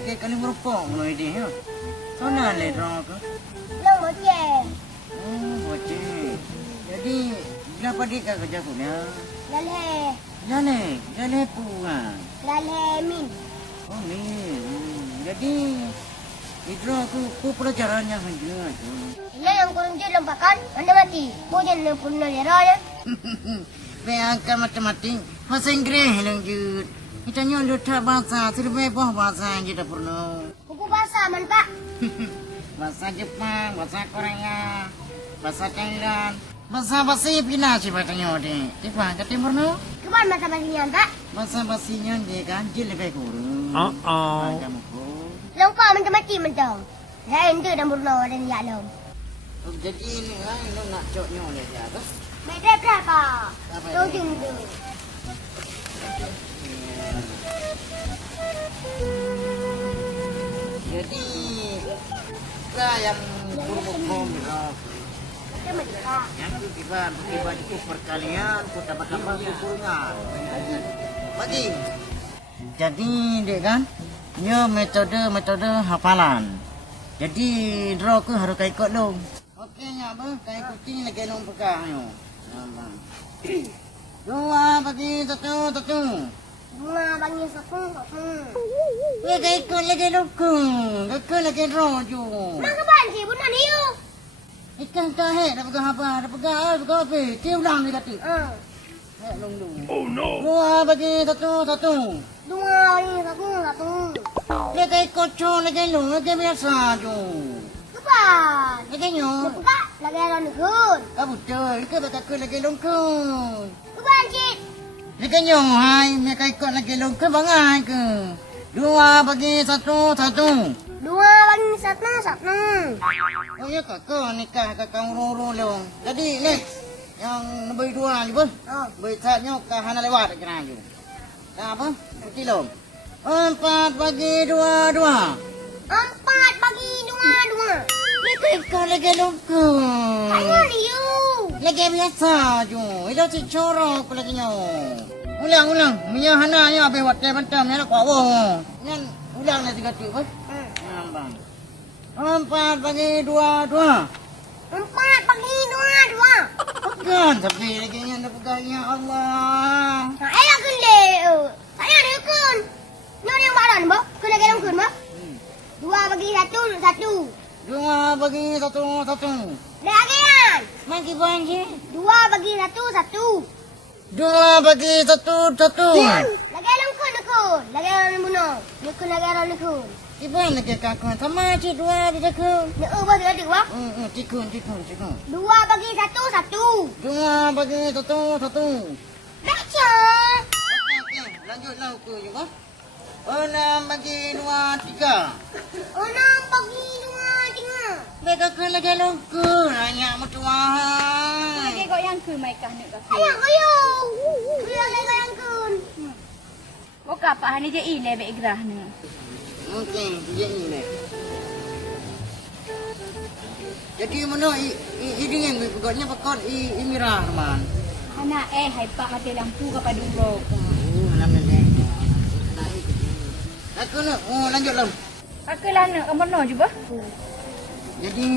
lagi kali meropok mulai dia. Sana le drone ke? Long boceng. Oh, boceng. Jadi, kenapa dia kat kerja punya? Lalhe. Jale puan. Lalhe min. Oh, ni. Jadi, itu aku pelajarannya hanya tu. Ila yang kurang je lempakan, anda mati. Boceng yang pun nak lera ya. Angka matematik, bahasa Inggeris lanjut. Kita nyolot bahasa, terlebih bahasa yang kita perlu. Buku bahasa man pak. Bahasa Jepang, bahasa Korea, bahasa Thailand, bahasa Filipina siapa tanya deh. Tiba ke timur no? Keban masa bahasanya pak. Bahasa dia kan jil lebih kurang. Kamu pun. Lompa macam mati mentang. Lain tu dan burno dan ya lom. Jadi ini lah, lo nak coknya oleh dia tu. Beda berapa? Dojung tu. Jadi kita yang berhukum Macam mana? yang tiba itu perkalian kita tambah kurungan. Bagi. Jadi dek kan, nya metode hafalan. Jadi draw ke harus kau ikut lo. Okey nya apa? Kau kucing lagi long pegang yo. Nampak. Dua bagi satu. Bunga bagi satu. Kau ikut lagi loku. Kau lagi draw jo. Mak keban sih bukan ni you. Ikan kahek dah pegang apa? Dah pegang apa? Dia ulang dia kata. Hek long. Oh no. Dua bagi satu. Dua bagi satu. Dia kau ikut co lagi long lagi biasa jo. Keban. Lagi nyo. Buka lagi orang nikun. Betul. Kau bakal lagi long kun. Keban sih. Lagi nyo hai. Mereka ikut lagi long ke bangai ke? Dua bagi satu. Dua bagi satu. Oh ya kakak nikah kakak urung-urung long. Jadi next. Yang nombor dua je pun. Bersatnya ke hana lewat kena je. Apa? Putih long. Empat bagi dua. Empat bagi dua. Mereka ikut lagi long ke? Ayo ni you. Lagi biasa je. Itu si corok lagi nyo. Ulang. Minyak hana nya habis buat teh bantam nya nak kuah. Nyan ulang nak tiga tu apa? Nambang. Empat bagi dua. Empat bagi dua. Bukan tapi lagi nya nak pegang ya Allah. Saya gede. Saya nikun. Nyo yang badan bo. Kena gelong kun bo. Dua bagi satu. Dua bagi satu. Lagian. Maki banji. Dua bagi satu. Dua bagi satu. Lagi nikun. Lagi orang bunuh. Nikun lagi orang nikun. Iban lagi kakak. Sama cik dua bagi kakak. Nak ubah dia wah. Cikun. Dua bagi satu. Dua bagi satu. Baca. Okey. Lanjutlah ukur juga. Enam bagi dua, tiga. Enam bagi dua. Mereka kena lagi longkul. Hanya mutuah. Lagi kau yang ke mai kah nak kafe. Ayah kayu. Dia lagi yang kun. Buka apa ni je ile be igrah ni. Okey, dia ni. Jadi mana dengan pegotnya pekot mirah man. Anak hai pak mati lampu kepada dulu. Alam ni. Aku nak lanjut lah. Pakai nak kamu no juga. Jadi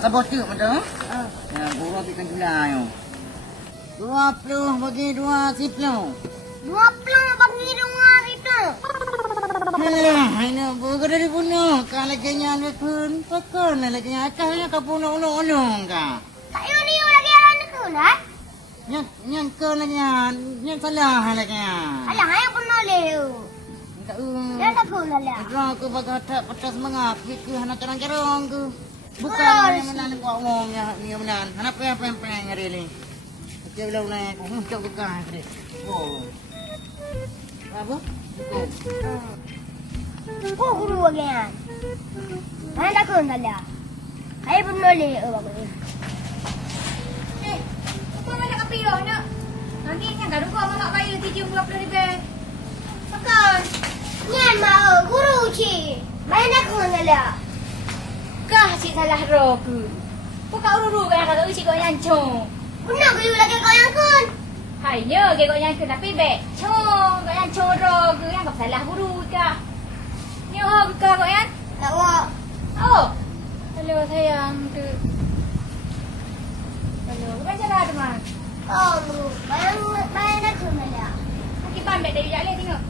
sabar tu macam buruk bikin julai yo. 20 bagi 2 siplo. 20 bagi dua itu. Alah, ini bukan dari bunuh. Kalau lagi nyala pun, pakon lagi nyala. Akhirnya kau bunuh ulung-ulung kah? Kayu ni lagi orang nikun ha? Yang kau lagi yang salah lagi. Alah, ayah pun boleh. Tak Dia nikun lah. Drone aku bagai tak petas mengap. Ke hana carang-carang ke. Bukan yang menan kuat umumnya. Yang menan. Hana peng-peng hari ni. Dia bilang nak aku cak bukan. Oh. Apa? Kau guru bagian. Ayah nikun lah. Ayah pun boleh. Kau nak kafe yo nak. Nanti yang gaduh kau mak bayar 70,000. Pakai. Nyan mau guru cik. Ayah nikun lah. Kah cik salah roh ke. Kau ururu kan kata cik kau yang cong. Benar kayu lagi kau yang kun. Hanya ke kau yang kena tapi be. Cong kau yang coro ke yang kau salah guru kah. Tengok buka kau kan? Tak ngok. Oh. Hello sayang tu. Hello. Macam mana tu mah? Oh, bayang dah kena dah. Kita pamit dari jalan tengok.